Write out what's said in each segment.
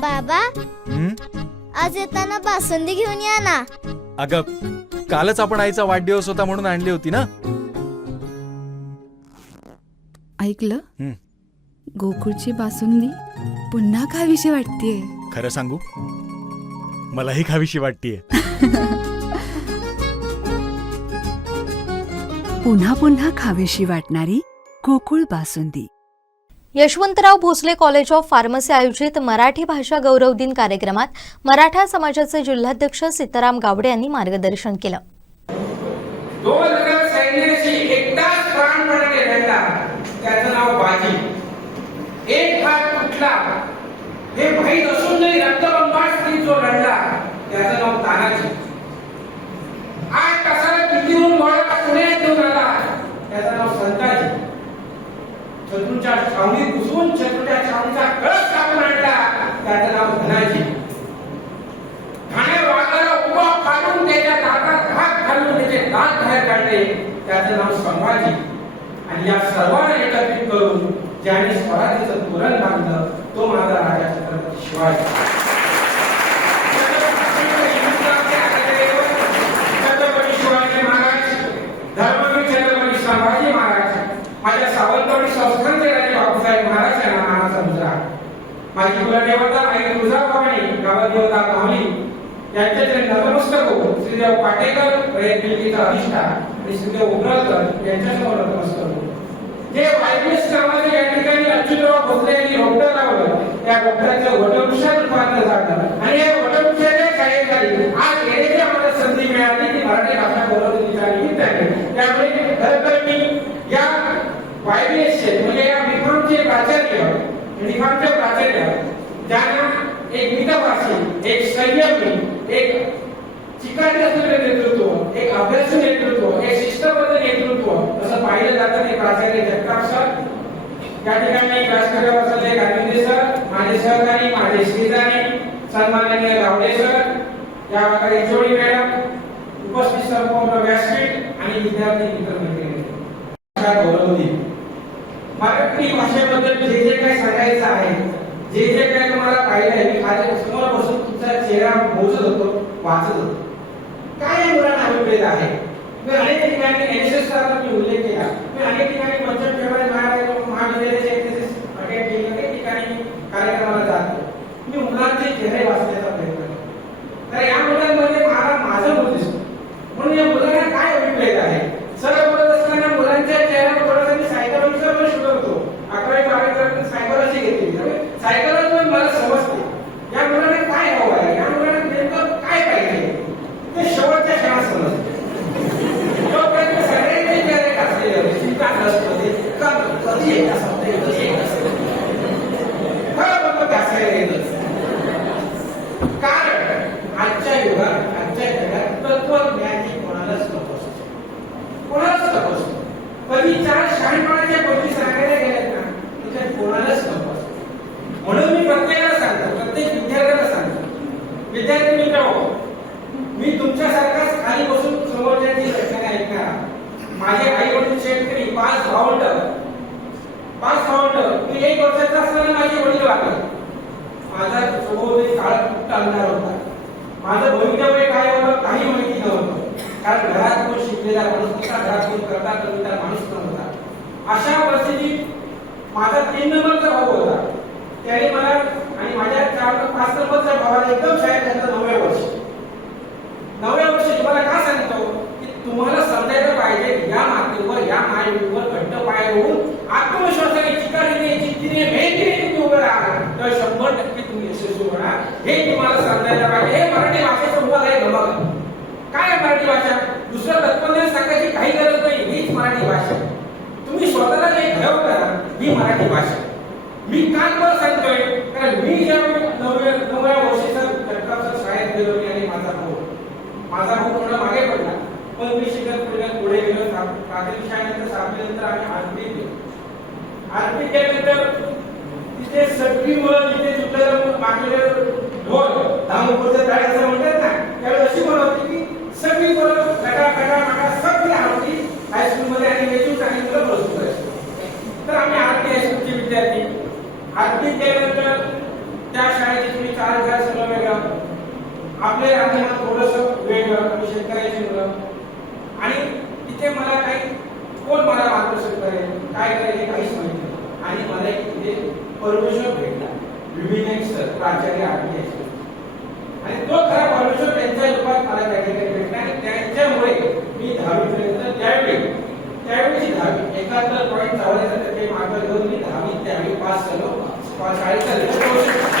बाबा, आज येताना बासुंदी घेऊन या ना. अगं, कालच आपण आईचा वाढदिवस होता म्हणून आणली होती ना. ऐकलं, गोकुळची बासुंदी पुन्हा खावीशी वाटतेय. खरं सांगू, मलाही खावीशी वाटतेय. पुन्हा पुन्हा खावीशी वाटणारी Gokul basundi. Yashwantrao Bhosale college of pharmacy आयोजित मराठी भाषा गौरव दिन कार्यक्रमात मराठा समाजाचे जिल्हाध्यक्ष सीताराम गावडे यांनी मार्गदर्शन केलं. 2000 सैन्याशी एकटाच प्राणपणाने लढला, त्याचं नाव बाजी. एक हात तुटला हे माहीत असूनही रक्तबंबाळ जो लढला, त्याचं नाव तानाजी. 8 तासाला किल्लीहून गोळा पुण्यात घेऊन आला, त्याचं नाव संताजी. शत्रूच्या छावणीत घुसून शत्रूच्या छावणीचा कळस कापून आणला, त्याचं नाव धनाजी. ठाणे वाघाला उभा फाडून त्याच्या दातात हात घालून त्याचे दात बाहेर काढले, त्याचं नाव संभाजी. आणि या सर्वांना एकत्रित करून ज्याने स्वराज्याचं तोरण बांधलं, तो माझा राजा छत्रपती शिवाजी. छत्रपती शिवाजी महाराज, धर्मवीर छत्रपती संभाजी महाराज, माझ्या सावंतवाडी संस्थानचे राजे बापूसाहेब महाराज यांना मानाचा मुजरा. माझी कुलदेवता आई तुळजाभवानी, गावदेवता माऊली यांच्या चरणी नतमस्तक होऊन श्रीदेव पाटेकर प्रयत्निकीचा अधिष्ठा आणि श्रीदेव उब्राळकर यांच्यासमोर नतमस्तक होऊन जे वायबीएस नावाचे या ठिकाणी अच्युतराव भोसले यांनी रोपटं लावलं, त्या रोपट्याचं वटवृक्षात रूपांतर झालं. आणि या वटवृक्षाच्या छायेखाली आज येण्याची आम्हाला संधी मिळाली ती मराठी भाषा गौरव दिनाच्या निमित्ताने. त्यामुळे खरं तर मी या वायबीएसचे म्हणजे या विभागचे प्राचार्य, विभागचे प्राचार्य ज्यांना एक मितभाषी, एक संयमी, एक चिकाटी असलेले नेतृत्व, एक अभ्यासू नेतृत्व, एक शिस्तबद्ध नेतृत्व असं पाहिलं जातं ते प्राचार्य जगताप सर. त्या ठिकाणी व्यासपीठावर बसलेले गांधी सर, माझे सहकारी, माझे शेजारी सन्माननीय गावडे सर, या वाकडे जोडी मॅडम, उपस्थित संपूर्ण व्यासपीठ आणि विद्यार्थी मित्र मैत्रिणी. गौरव दिन. मराठी भाषेबद्दल जे जे काही सांगायचं आहे, जे जे काही तुम्हाला पाहिलंय, मी खाली समोर बसून तुमचा चेहरा मोजत होतो, वाचत होतो. काय मुलांना अभिप्रेत आहे. मी अनेक ठिकाणी एनएसएसचा मी उल्लेख केला. मी अनेक ठिकाणी पंचम फेब्रुवारी महाविद्यालयाचे एनएसएस अटेंड केले, अनेक ठिकाणी कार्यक्रमाला जातो. मी मुलांचे चेहरे वाचण्याचा प्रयत्न करतो. तर या मुलांमध्ये मला माझं मूल दिसतो. म्हणून या मुलांना काय अभिप्रेत आहे. सरळ बोलत असताना मुलांच्या चेहऱ्यावर थोडासा मी सायकोलॉजीचा पण शिकवतो. 11वी 12वी सायकोलॉजी घेतली. सायकोलॉजी मला समजते या मुलांना काय हवं आहे, या मुलांना नेमकं काय पाहिजे ते शेवटच्या क्षणात समजते. तोपर्यंत सगळ्यांचे चेहरे काढलेले होते. चिंता नसते कधी एकदा समजते, कधी एकदा समजते. खरं बोलतो त्यासायला येतच. कारण आजच्या युगात, आजच्या जगात तत्वज्ञानी कोणालाच नको असतो, कोणालाच नको असतो. कधी 4 शहाणपणाच्या गोष्टी सांगायला गेल्यात ना, त्याच्यात कोणालाच नको असतो. म्हणून मी प्रत्येकाला सांगतो, प्रत्येक विद्यार्थ्याला सांगतो, विद्यार्थी मित्रांनो, मी तुमच्यासारखाच खाली बसून समोरच्याची रचना ऐकणार. माझे आई वडील शेतकरी, 5 भावंड. मी 1 वर्षाचा असताना माझे वडील वारले. माझा स्वभाव काळ खूप चालणार होता. माझं भवितव्य काय होतं काही माहिती नव्हतं. कारण घरात कोण शिकलेला माणूस नव्हता, घरात कोण करता कविता माणूस नव्हता. अशा परिस्थितीत माझा 3 नंबरचा भाऊ होता. त्याने मला आणि माझ्या 4-5 नंबरच्या भावाला एकदम शाळेत घातलं 9व्या वर्षी. 9व्या वर्षी तुम्हाला का सांगतो की तुम्हाला समजायला पाहिजे या मातीवर, या मायेवर घट्ट पाय होऊन आत्मविश्वासाने, चिकाटीने, जिद्दीने, मेहनतीने तुम्ही उभे राहा, तर 100% तुम्ही यशस्वी होणार. हे तुम्हाला समजायला पाहिजे. हे मराठी भाषेचं मुलं आहे. गमक काय मराठी भाषा, दुसरं तत्वज्ञान सांगायची काही गरज नाही. हीच मराठी भाषा. तुम्ही स्वतःला जे घडवता ही मराठी भाषा. मी काल पण सांगतोय कारण मी जेव्हा 9व्या वर्षीचा जगतापच्या शाळेत गेलो आणि माझा भाऊ थोडा मागे पडला, पण मी शिकत पुढे गेलो. प्राथमिक शाळेनंतर 7वी नंतर आम्ही आरपीत गेलो. आरपीत गेल्यानंतर तिथे सगळी मुलं जिथे चुकलेलं मागले ढोल धामपूरच्या जायचं म्हणतात ना, त्यावेळी अशी म्हणत होती की सगळी मुलं खटा सगळी आरती हायस्कूलमध्ये आणि वेचून आणि मुलं बसतो. तर आम्ही आरती हायस्कूलचे विद्यार्थी आरती केल्यानंतर त्या शाळेची तिथे मला काही कोण मला मार्गदर्शन करेल, काय करेल हे काहीच माहिती नाही. आणि मला एक तिथे परमेश्वर भेटला, विविध सर प्राचार्य आज्ञा, आणि तो खरा परमेश्वर त्यांच्या रूपात मला त्या ठिकाणी भेटला. आणि त्यांच्यामुळे मी 10वी पर्यंत त्यावेळी 10वी 71.44% मार्क घेऊन मी 10वी त्यावेळी पास झालो. शाळेचा रिझल्ट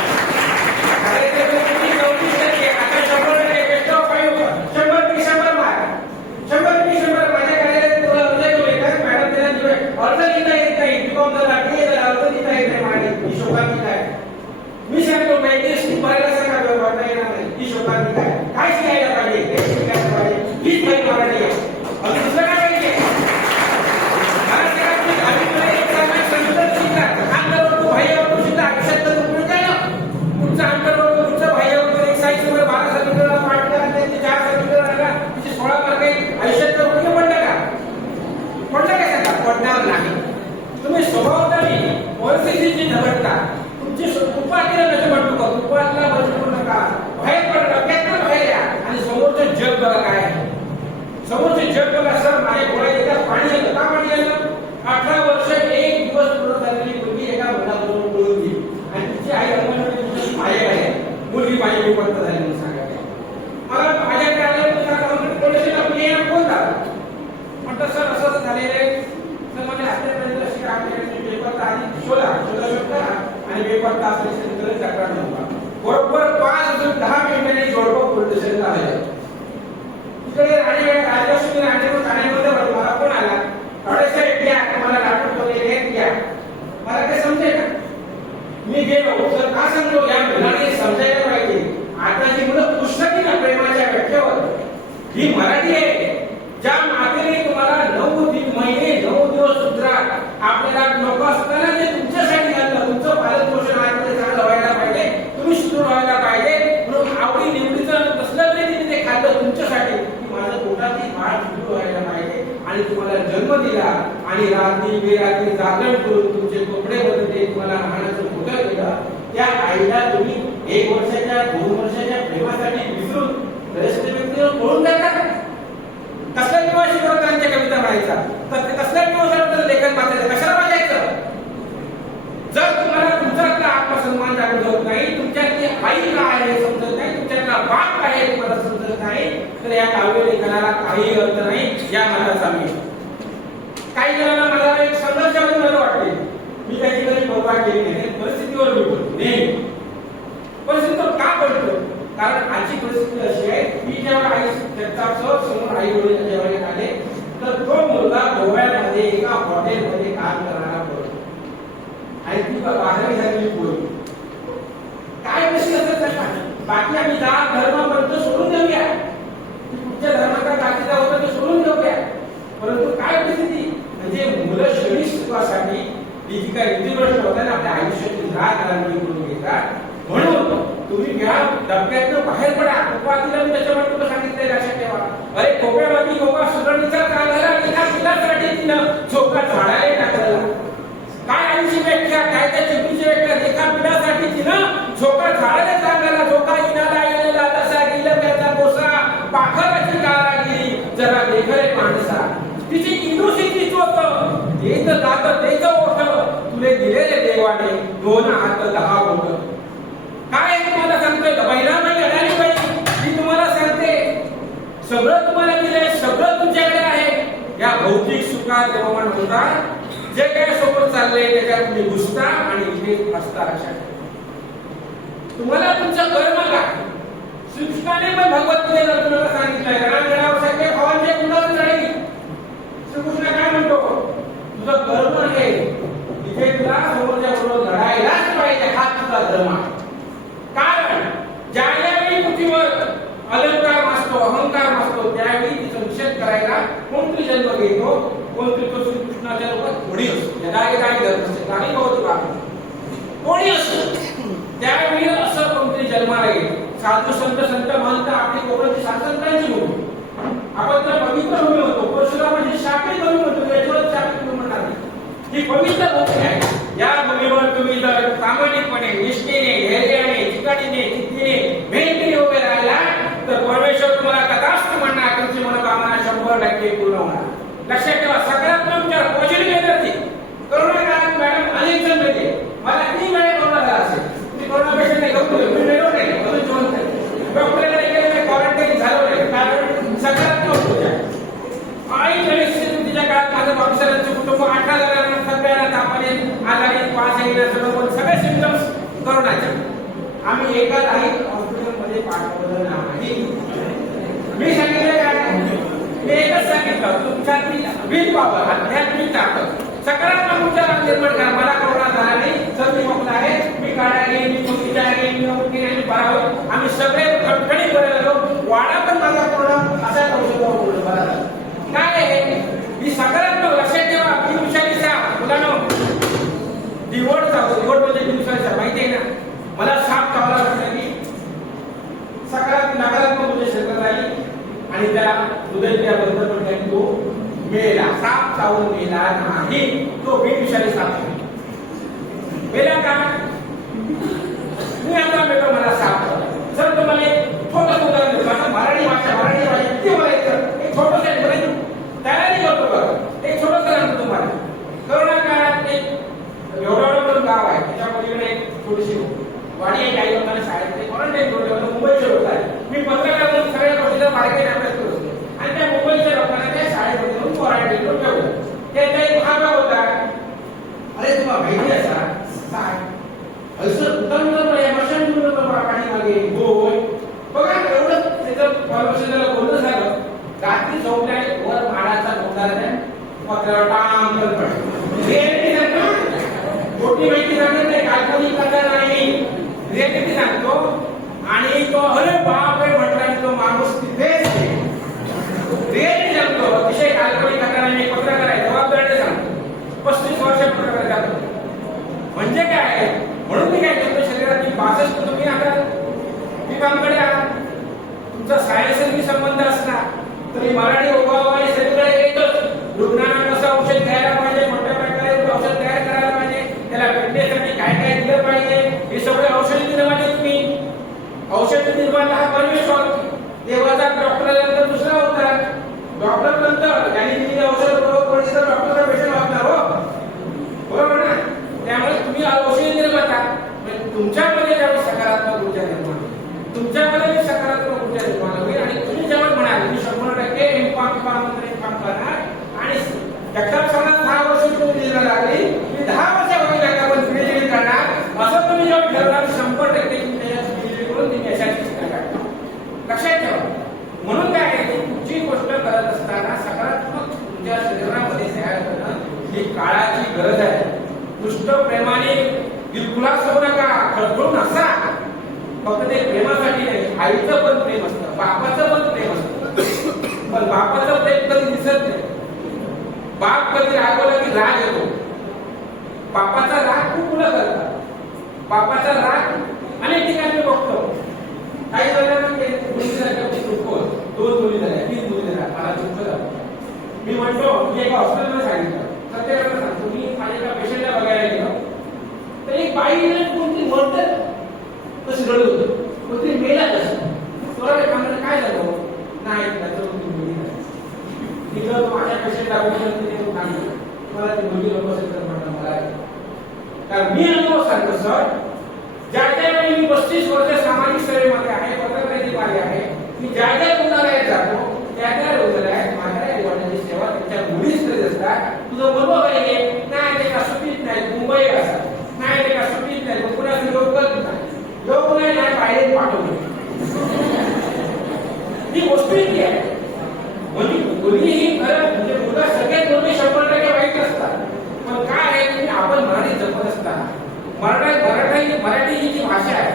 मी सांगतो मेडिटेशन करायला सांगा, वाटता येणार नाही. ही शोधांनी काय शिकायला पाहिजे, हे शिकायला पाहिजे, हीच काही मराठी आहे. अजून दुसरं काय पाहिजे? मला एक चांगला संस्कृत शिकला, अंतर्वर्तू बाह्यवर्तू शिकला, आयुष्यात तर उपयोग आहे ना. तुमचं अंतर्वर्तू, तुमचं बाह्यवर्तू एक साईजवर 12 समीकरण वाटलं आणि त्यांचे 4 समीकरण आला, तिचे 16 मार्क आयुष्यात तर उपयोग पडलं का? पडलं का सांगा? पडणार नाही. तुम्ही स्वभावतानी परिस्थितीची झगडता, उपाधीला नका म्हणतो का, उपाधीला म्हणू नका, बाहेर पडा, त्यातनं बाहेर या आणि समोरचं जग बघा काय आहे. समोरचं जग बघा. सर माझ्या डोळ्यात एका पाणी आलं. का पाणी आलं? 18 वर्ष 1 दिवस पूर्ण झालेली मुलगी एका मुलाबरोबर पळून गेली आणि तिची आई अंगणवाडी माझ्या आहे, मुलगी माझी बेपत्ता झाली म्हणून सांगायला. मला माझ्याकडे आल्यानंतर पोलिस आपली कोण झाला म्हटलं, सर असं झालेलं आहे. तर मला आतापर्यंत अशी आमच्याकडे बेपत्ता आधी शोधा आणि बेपत्ता असल्यानंतर तक्रार नव्हता. बरोबर 5-10 मिनिटांनी जोडपं पोलीस स्टेशनला आले. तिकडे राजलक्ष्मी राणीवर ठाण्यामध्ये मला कोण आला, साहेब या मला नाटक वगैरे या. मला काय समजेल का? मी गेलो. सर का सांगतो, या मुलाने समजायला पाहिजे. आताची मुलं पुस्तकी ना प्रेमाच्या व्याख्यावर, ही मराठी आहे. ज्या मातेने तुम्हाला 9 महिने 9 दिवस सुद्धा आपल्याला नको असताना जे तुमच्यासाठी घातलं, तुमचं पालन पोषण आरोग्य चांगलं व्हायला पाहिजे, तुम्ही सुदृढ व्हायला पाहिजे म्हणून आवडी निवडीचं नसलं तरी तिने ते खाल्लं तुमच्यासाठी, की माझं पोटातली बाळ सुदृढ व्हायला पाहिजे. आणि तुम्हाला जन्म दिला आणि रात्री बेरात्री जागरण करून तुमचे कपडे बदलले, तुम्हाला राहण्याचं मोठं केलं. त्या आईला तुम्ही 1 वर्षाच्या 2 वर्षाच्या प्रेमासाठी विसरून बरेचसे व्यक्ती पळून जातात. कसला निवासी त्यांच्या कविता म्हणायचा, तर कसल्या निवासाबद्दल लेखन वाचायचं, कशाला वाचायचं? जर तुम्हाला तुमच्यातला आत्मसन्मान जाणून होत नाही, तुमच्यातली आई काय आहे समजत नाही, तुमच्यातला बाप काय आहे तुम्हाला समजत नाही, तर या काव्य लेखनाला काही अर्थ नाही. या मताचा मी काही जणांना मला एक संघर्षावरून मला वाटते, मी त्याची कधी परवा केली नाही. परिस्थितीवर मी बोलतो नेहमी. परिस्थितीवर का बोलतो? कारण आजची परिस्थिती अशी आहे की जेव्हा आई जगतापसह समोर आई वडील जेव्हा आले, तर तो मुलगा गोव्यामध्ये एका हॉटेलमध्ये काम करणारा पडतो आणि ती बाहेर झालेली पळून. काय प्रश्न असतात? बाकी आम्ही जात धर्मापर्यंत सोडून देऊया, तुमच्या धर्माचा जातीचा होता तो सोडून देऊया, परंतु काय परिस्थिती म्हणजे मुलं शरीर सुखासाठी जी काही रीतिगोष्ट होताना आपल्या आयुष्याची राग रांगोळी करून घेतात. म्हणून तुम्ही घ्या डब्यातनं बाहेर पडा. उपाधीला मी त्याच्यामुळे तुला सांगितलंय, लक्षात ठेवा. अरे खोप्यामध्ये खोपा सुगरणीचा काळ झाला, एका मुलासाठी तिनं झोका झाडाला टाकला. काय आईची व्याख्या, काय त्या चिमणीची व्याख्या? एका पिढ्यासाठी तिनं झोका झाडाला टाकला. झोका इनाला येलेला तसा गेलं त्याचा गोसा, पाखराची गाळा गेली जरा देखरे माणसा. तिची इनोसिटीच होतं, येत जात तेच ओठ, तुले दिलेले देवाने 2 हात 10 बोट. काय तुम्हाला सांगतोय? बहिणाबाई अडाणी बाई, मी तुम्हाला सांगते सगळं तुम्हाला दिलंय, सगळं तुमच्याकडे आहे. या भौतिक सुखात रममाण होता, जे काय सोबत चाललंय त्याच्यात तुम्ही घुसता आणि इथे असता. लक्षात तुम्हाला तुमचं कर्म काय? श्रीकृष्णाने पण भगवद्गीतेला तुम्हाला सांगितलंय, रणांगणावर भावांचे गुणाच नाही. श्रीकृष्ण काय म्हणतो? तुझं कर्म आहे, इथे तुला समोरच्या बरोबर लढायलाच पाहिजे, हा तुझा धर्म आहे. कारण ज्यावेळी पृथ्वीवर अलंकार मासतो, अहंकार मासतो, त्यावेळी तिचा निषेध करायला कोणतरी जन्म घेतो, कोणतरी तो श्रीकृष्णाच्या रूपात कोणी असतो. कोणी असतो त्यावेळी असं कोणतरी जन्माला येईल. साधू संत महंत आपली कोकणाची शासनकांची भूमी, आपण तर पवित्र भूमी होतो. परशुरामाची शापी भूमी होतो, त्याच्यावर शापी भूमी म्हणणार ही पवित्र भूमी आहे. या भूमीवर तुम्ही जर प्रामाणिकपणे, निष्ठेने, धैर्याने, चिकाटीने, जिद्दीने, मेहनतीने उभे राहिला तर परमेश्वर तुम्हाला तथास्तु म्हणणार, तुमची मनोकामना 100% पूर्ण होणार. लक्षात ठेवा, सकारात्मक विचार, पॉझिटिव्ह एनर्जी. करोना काळात मॅडम अनेक जण भेटले. मला किती वेळा कोरोना झाला असेल, मी कोरोना पेशंट नाही, मी मेलो नाही, अजून जिवंत आहे. डॉक्टरकडे गेले नाही, क्वारंटाईन झालो नाही, कारण सकारात्मक विचार. आई परिस्थितीच्या काळात माझं माणसाचं कुटुंब 18 जणांना सगळ्यांना तापाने आजारी, पास येण्याचं सगळे सिम्पटम्स करोनाचे. आम्ही एका राहील हॉस्पिटलमध्ये पाठवलं नाही. मी सांगितलं काय, मी एकच सांगितलं, तुमच्यातली विल पॉवर, आध्यात्मिक ताकद, सकारात्मक विचार निर्माण करा. मला कोरोना झाला नाही, तर मी मुक्त आहे, मी काढा घेईन, मी मुक्तीच्या घेईन, मी मुक्ती घेईन, बराबर. आम्ही सगळे खटखटी बरं वाडा पण माझा कोरोना असा औषधावर बोललो बरं. काय आहे ही सकारात्मक, लक्षात ठेवा. मी विषारीचा मुलांनो, दिवड जातो, दिवड म्हणजे दिवसाचा माहिती आहे ना. मला साप चावला म्हटलं की सकारात्मक नकारात्मक म्हणजे शरीरात आली आणि त्या हृदयाच्या बंद पडल्याने तो मेला. साप चावून मेला नाही, तो विषारी साप मेला का. मी आता मेलो, मला साप चावला. सर तुम्हाला एक छोटं उदाहरण देतो. आता मराठी भाषा किती बोलायचं, एक छोटंसं तयारी करतो बघा. एक छोटं सांगतो तुम्हाला. करोना काळात एक एवढं गाव आहे, त्याच्यामध्ये एक छोटीशी वाडी आहे. काही लोकांना शाळेमध्ये क्वारंटाईन ठेवलं होतं. मुंबईचे लोक आहे. मी पत्रकार म्हणून सगळ्या गोष्टीचा बारकाईने अभ्यास करत होतो आणि त्या मुंबईच्या लोकांना त्या शाळेमध्ये क्वारंटाईन ठेवलं. त्याचा एक भाग होता, अरे तुम्हाला माहिती आहे काय असं पाठीमागे होय बघा. एवढं त्याचं परमेश्वराला बोलणं झालं. रात्री झोपल्याने वर माडाचा डोंगर आहे, पत्रावर टांग मोठी माहिती सांगत नाही, काल्पनिक कथा नाही, रिअलिटी सांगतो. आणि तो अरे बाप रे म्हटला, तो माणूस तिथेच रिअलिटी सांगतो. अतिशय काल्पनिक कथा नाही, पत्रकार आहे, जबाबदारीने सांगतो. 35 वर्ष पत्रकार जातो म्हणजे काय. म्हणून मी काय करतो, शरीरातील 62 तुम्ही आता विभागाकडे आहात, तुमचा सायन्सशी संबंध असला तरी मराठी उभावाने सगळीकडे एकच. रुग्णांना कसं औषध घ्यायला पाहिजे, मोठ्या प्रकारे औषध तयार करायला पाहिजे, त्याला भेटण्यासाठी काय काय दिलं पाहिजे, हे सगळे औषध दिलं पाहिजे. तुम्ही औषध निर्माण हा परमेश्वर, देवाचा डॉक्टर नंतर दुसरा होता. डॉक्टर नंतर त्यांनी दिलेले औषध बरोबर पडले तर डॉक्टरचा पेशंट वाचणार हो, बरोबर ना. त्यामुळे तुम्ही औषध निर्माता, तुमच्यामध्ये ज्यावेळी सकारात्मक ऊर्जा निर्माण, तुमच्यामध्ये सकारात्मक ऊर्जा निर्माण होईल आणि तुम्ही जेव्हा म्हणाल मी 100% इन्फॉर्म करणार आणि जगताप सरांना 10 वर्ष तुम्ही दिला लागली, मी 10 वर्षामध्ये आपण पीएचडी करणार, असं तुम्ही जेव्हा ठरवणार 100% तुम्ही त्याच्यात पीएचडी करून तुम्ही यशाची शिक्षा काढणार. लक्षात ठेवा. म्हणून काय आहे, तुमची गोष्ट करत असताना सकारात्मक ऊर्जा शरीरामध्ये तयार करणं ही काळाची गरज आहे. दुष्ट प्रेमाने दिलखुलास होऊ नका, खळखळून असा. फक्त ते प्रेमासाठी नाही, आईचं पण प्रेम असतं, बापाचं पण प्रेम असतं. पण बापाचं प्रेम कधी दिसत नाही. बाप कधी रागवला की राग येतो. बापाचा राग खूप मुलं करतात. बापाचा राग अनेक ठिकाणी मी बघतो. काही जणांना दोन मुली झाल्या, 3 मुली झाल्या, मला दुःख झालं. मी म्हणतो, मी एका हॉस्पिटलमध्ये सांगितलं, सत्याग्रह सांगतो, मी माझ्या एका पेशंटला बघायला गेलो तर एक बाईने कोणती म्हणतात तशी रडत होतं, कोणती मेला तसं. थोडा वेळ थांबलं, काय झालं नाही, त्याचं मुली नाही. तिथं माझ्या पेशंटला मला ती मुलगी लोक असेल तर म्हणणं मला, कारण मी अनुभव सांगतो सर. ज्या वेळी मी 35 वर्ष सामाजिक सेवेमध्ये आहे, पत्रकारितेमध्ये आहे, मी ज्या रुग्णालयात जातो त्या रुग्णालयात माझ्या आईवडिलांची सेवा त्यांच्या मुलीच करीत असतात. तुझं बरोबर आहे, नाही ते का सुट्टीत नाही, मुंबई असतात, नाही ते का सुट्टीत नाही, पुण्यात योग करत नाही, योग नाही बाहेर पाठवले. ही गोष्ट आहे. म्हणजे मुली ही खरं म्हणजे मुलं सगळ्यात मोठे 100% वाईट असतात. पण काय आहे की आपण मराठी जपत असताना मराठी ही जी भाषा आहे,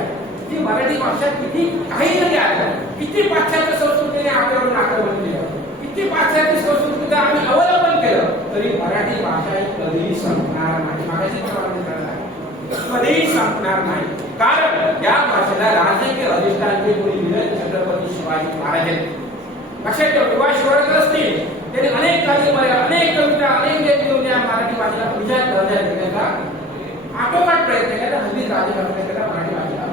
ती मराठी भाषा किती काही जरी आलं, किती पाश्चात्य संस्कृतीने आपल्याकडून आक्रमण केलं, किती पाश्चात्य संस्कृतीचं आम्ही अवलंबन केलं, तरी मराठी भाषा ही कधीही संपणार नाही. कधीही संपणार नाही. कारण या भाषेला राजकीय अधिष्ठान जे कोणी दिलं, छत्रपती शिवाजी महाराजांनी. लक्षात ठेवा, किंवा शिवाजी असतील त्यांनी अनेक अनेक कविता, अनेक लेखिका मराठी भाषेला तुझ्या दर्जा देण्याचा आटोकाट प्रयत्न केला. हल्ली राजकारणाला मराठी भाषेला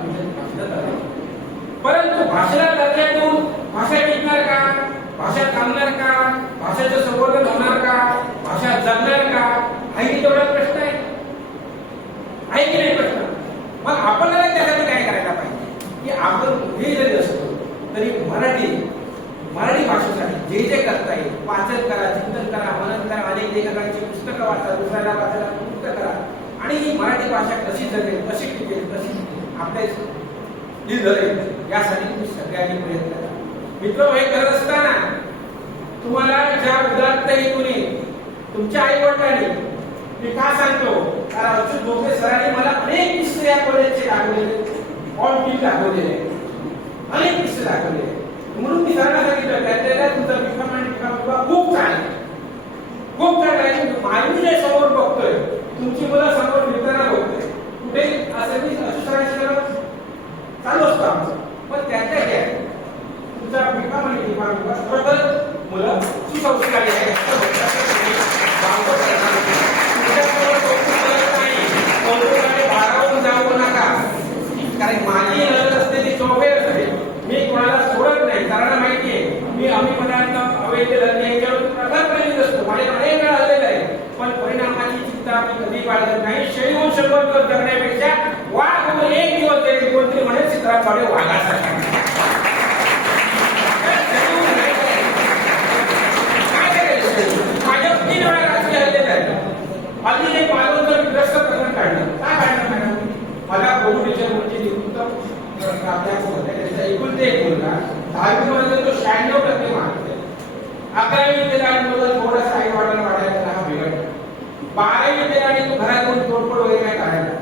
परंतु भाषेला दर्जा देऊन भाषा टिकणार का, भाषा थांबणार का, भाषेचं संवर्धन होणार का, पुस्तकं वाचा, दुसऱ्याला वाचायला प्रवृत्त करा आणि ही मराठी भाषा कशी जगेल, कशी टिकेल, कशी आपल्या धरेल यासाठी तुम्ही सगळ्यांनी प्रयत्न करा. मित्र, हे करत असताना तुम्हाला ज्या उदात्त हेतूने तुमच्या आई वडिलांनी, मी का सांगतो, कारण अच्युत भोसले सरांनी मला अनेक किस्से या कॉलेजचे दाखवलेले, ऑन टीम दाखवलेले, अनेक किस्से दाखवलेले. म्हणून मी सरांना सांगितलं त्यातल्या तुमचा विक्रम आणि विक्रम खूप छान आहे, खूप छान आहे. माहिती जे समोर बघतोय, तुमची मुलं समोर मित्रांना बघतोय, कुठे असं मी सरांची चालू असतो आमचं. पण त्यातल्या काय तुमचा विक्रम आणि विक्रम बरोबर मुलं सुसंस्कारी आहे, भारावून जाऊ नका. कारण माझी नजर असते ती चौफे असते, मी कोणाला सोडत नाही. कारण माहितीये मी आम्ही पदार्थ अवैध धंदे याच्यावर प्रगत असतो, माझ्या अनेक वेळा आलेला आहे. पण परिणामाची चिंता मी कधी बाळगत नाही. शेळीहून 100 दिवस जगण्यापेक्षा वाघ होऊन 1 दिवस जगेल. कोणतरी म्हणेल चित्रात पाडे वाघासारखा. माझ्या 3 वेळा राजकीय हल्ले झाले. हल्ली एक मालवणचं विग्रस्त प्रकरण काढलं. काय काढलं मॅडम? मला कोविड म्हणजे नेतृत्व आपल्या एकुलते एक मुलगा 10वी मध्ये तो 96% मार्क. 11वी ते मुलं थोडासा आई वडिलांना वाढायला हा बिघडला. 12वी ते आणि तो घरात येऊन तोडफोड वगैरे काय करायला,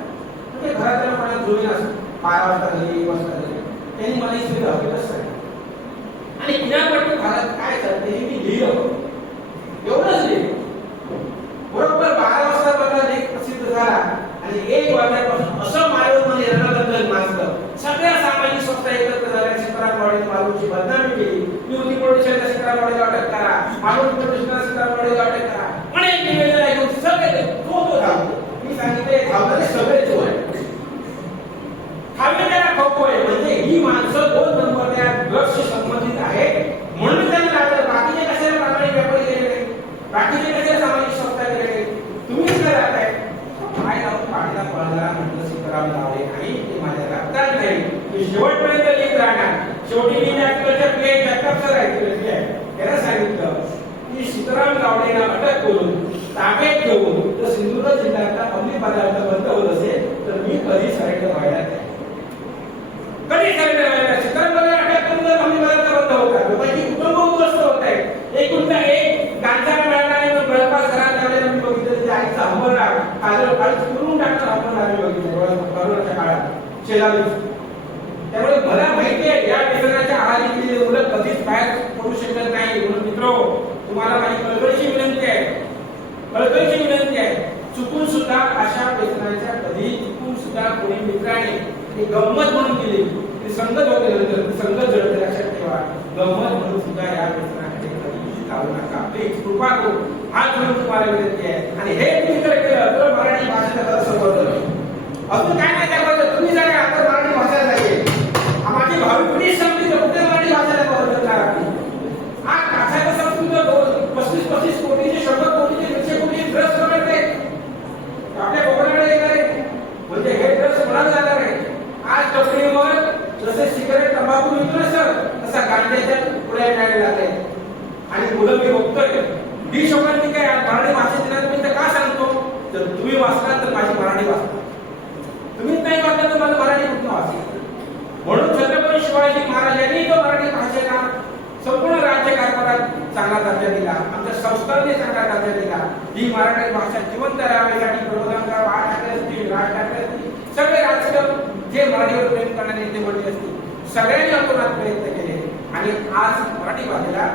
म्हणजे घरातल्या कोणाला जुळी नसतो. 12 वाजता घरी, 1 वाजता घरी, त्यांनी मला इथे दाखवलं सर. आणि किनारपट्टी भारत काय चालते हे मी लिहिलं, एवढंच लिहिलं. बरोबर 12 वाजता मला लेख प्रसिद्ध झाला आणि 1 वाजल्यापासून असं मालवणमध्ये रणबंधन माजलं. सगळ्या सामाजिक संस्था एकत्र झाल्या. सीतारामवाडीने मालवणची बदनामी केली. युवती पोलिसांना सीतारामवाडीला अटक करा, मालवण पोलिसांना सीतारामवाडीला अटक करा, अनेक निवेदन ऐकून सगळे तो धावतो. मी सांगितले धावणारे सगळे जो आहे खाल्लेल्या खो आहे. म्हणजे ही माणसं 2 नंबरच्या ड्रग्सशी संबंधित आहेत म्हणून त्यांना लागलं. बाकीचे कशाला प्रामाणिक व्यापारी गेले नाही, बाकीचे कशाला सामाजिक संस्था गेले नाही, तुम्हीच काय राहताय. काय जाऊन पाठीला पळणारा म्हटलं सीताराम गावडे नाही, ते माझ्या रक्तात नाही, मी शेवटपर्यंत लिहित राहणार. शेवटी मी आपल्याच्या प्ले जगताप सर आहे त्याला सांगितलं की सीताराम गावडेला अटक करून ताब्यात घेऊन जर सिंधुदुर्ग जिल्ह्यातला अंमली पदार्थ बंद होत असेल तर मी कधी सरेंडर व्हायला नाही, कधी सरेंडर व्हायला. सीताराम गावडेला अटक करून जर अंमली पदार्थ बंद होतात, लोकांची कुटुंब उद्ध्वस्त होत आहेत. एकुलता एक गांजाला मिळाला आणि गळपास घरात आलेला मी बघितलं. त्याच्या आईचा अंबरराग काजळ काळी करून टाकणार अंबरराग मी बघितलं कोरोनाच्या काळात शेजारी. त्यामुळे मला माहिती आहे या व्यसनाच्या आहारी गेलेली मुलं कधीच बाहेर पडू शकत नाही. म्हणून मित्रो, तुम्हाला माझी कळकळीची विनंती आहे, कळकळीची विनंती आहे, चुकून सुद्धा अशा व्यसनाच्या कधी चुकून सुद्धा कोणी मित्राने ती गंमत म्हणून केली, ती संगत होते, नंतर संगत जळते. लक्षात ठेवा, गंमत म्हणून सुद्धा या व्यसनाकडे कधीही जाऊ नका. प्लीज कृपा करून हात धरून तुम्हाला विनंती आहे. आणि हे तुम्ही जर केलं तर मराठी भाषेला खरं समजलं. अजून काय नाही त्याबद्दल तुम्ही जरा आता मराठी भाषेला जाईल. माझी भावी पिढी संपली तर कुठे मराठी भाषेला बदलणार आपली. आज भाषा संस्कृत 35 कोटीचे 100 कोटीचे 100 कोटी ड्रग्स बनवत आहेत आपल्या कोकणाकडे येणार आहे. म्हणजे हे ड्रग्स कोणाला जाणार आहे. आज टपरीवर जसे सिगारेट तंबाखू विकतो ना सर, तसा गांजाच्या पुढे मिळाले जात आहे. आणि मुलं मी बघतोय ही शब्दांनी काय मराठी भाषेत दिनानिमित्त का सांगतो, जर तुम्ही वाचला तर माझी मराठी वाचता, तुम्ही नाही वाचला तर मला मराठी कुठं वाचेल. म्हणून छत्रपती शिवाजी महाराजांनी जो मराठी भाषेला संपूर्ण राज्यकारभारात चांगला दर्जा दिला, आमच्या संस्थांनी चांगला दर्जा दिला. ही मराठी भाषा जिवंत राहण्यासाठी प्रबोधनकार बाळ ठाकरे असतील, राज ठाकरे असतील, सगळे राजकीय जे मराठीवर प्रेम करणारे नेते मंडळी असतील, सगळ्यांनी अतोनात प्रयत्न केले आणि आज मराठी भाषेला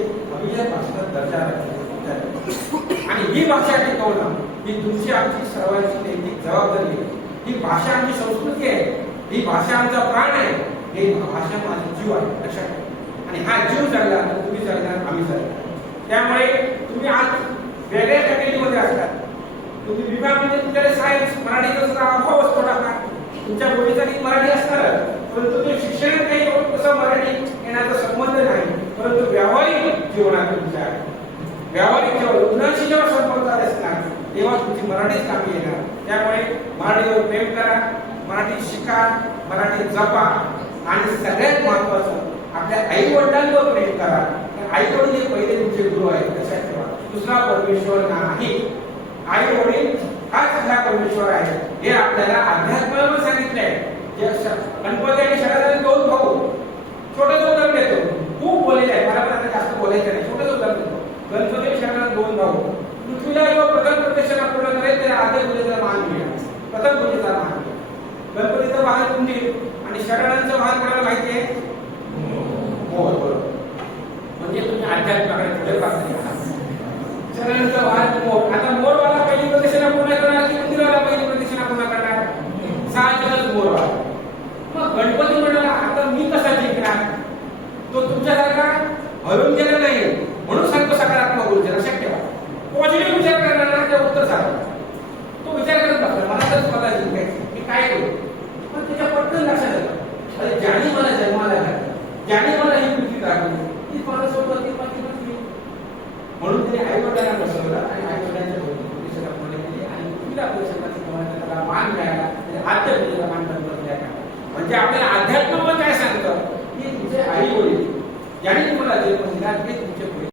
एक अभिजात भाषेचा दर्जा आणि ही भाषा टिकवणं ही तुमची आमची सर्वांची नैतिक जबाबदारी आहे. ही भाषा आमची संस्कृती आहे, ही भाषा आमचा प्राण आहे, ही भाषा माझा जीव आहे. लक्षात ठेवा. आणि हा जीव जगला तर तुम्ही जगणार, आम्ही जगणार. त्यामुळे तुम्ही आज वेगळ्या कॅटेगरीमध्ये असतात. तुम्ही विभागामध्ये तुमच्याकडे सायन्स मराठीचा सुद्धा अभाव असतो टाका, तुमच्या बोलीसाठी मराठी असणार, परंतु ते शिक्षणात काही तसं मराठी येण्याचा संबंध नाही. परंतु व्यावहारिक जीवनात तुमच्या व्यावहारिक जेव्हा रुग्णांशी जेव्हा संपर्क असणार तेव्हा तुमची मराठीच कामी येणार. त्यामुळे मराठीवर प्रेम करा, मराठी शिका, मराठी जपा आणि सगळ्यात महत्वाचं आपल्या आई वडिलांवर प्रेम करा. आई वडील हे पहिले तुमचे गुरु आहेत. लक्षात ठेवा, दुसरा परमेश्वर नाही. आई वडील हाच खरा परमेश्वर आहे हे आपल्याला अध्यात्मामध्ये सांगितलंय. गणपती आणि शरणागती दोन भाऊ. छोटंसं उदाहरण देतो, खूप बोललेलं आहे, मला पण आता जास्त बोलायचं नाही. छोटंसं उदाहरण देतो. गणपती आणि शरणागती दोन भाऊ. पृथ्वीला जेव्हा प्रथम प्रदक्षिणा पूर्ण करायचं त्या आद्य पूजेचा मान मिळाला, प्रथम पूजेचा मान. गणपतीचं वाहन तुमची आणि शरणांचं वाहन कोणाला माहिती आहे? मोर. बरोबर. म्हणजे तुम्ही अध्यात्माकडे पुढे पाहता. शरणांचं वाहन मोर. आता मोरवाला पहिली प्रदक्षिणा पूर्ण करणार की मंदिराला पहिली प्रदक्षिणा पूर्ण करणार? साहजिकच मोरवाला. मग गणपती म्हणाला आता मी कसा जिंकणार? तो तुमच्यासारखा हरून गेला नाही म्हणून सांगतो सकारात्मक ऊर्जा लक्षात ठेवा. पॉझिटिव्ह विचार करणारा ते उत्तर सांगा. तो विचार करत बसला मला तर स्वतः जिंकायचं मी काय करू. पण त्याच्या पटकन लक्षात आलं अरे ज्याने मला जन्माला घातलं, ज्याने मला ही कृती दाखवली ती मला सोबत ती पण म्हणून त्याने आई वडिलांना बसवलं आणि आई वडिलांच्या भोवती पूर्ण केली आणि तिला त्याला मान मिळाला. आद्य पूजेला मान बसल्या का म्हणजे आपल्याला अध्यात्म काय सांगतं की तुमचे आई वडील ज्याने तुम्हाला जन्म दिला ते तुमचे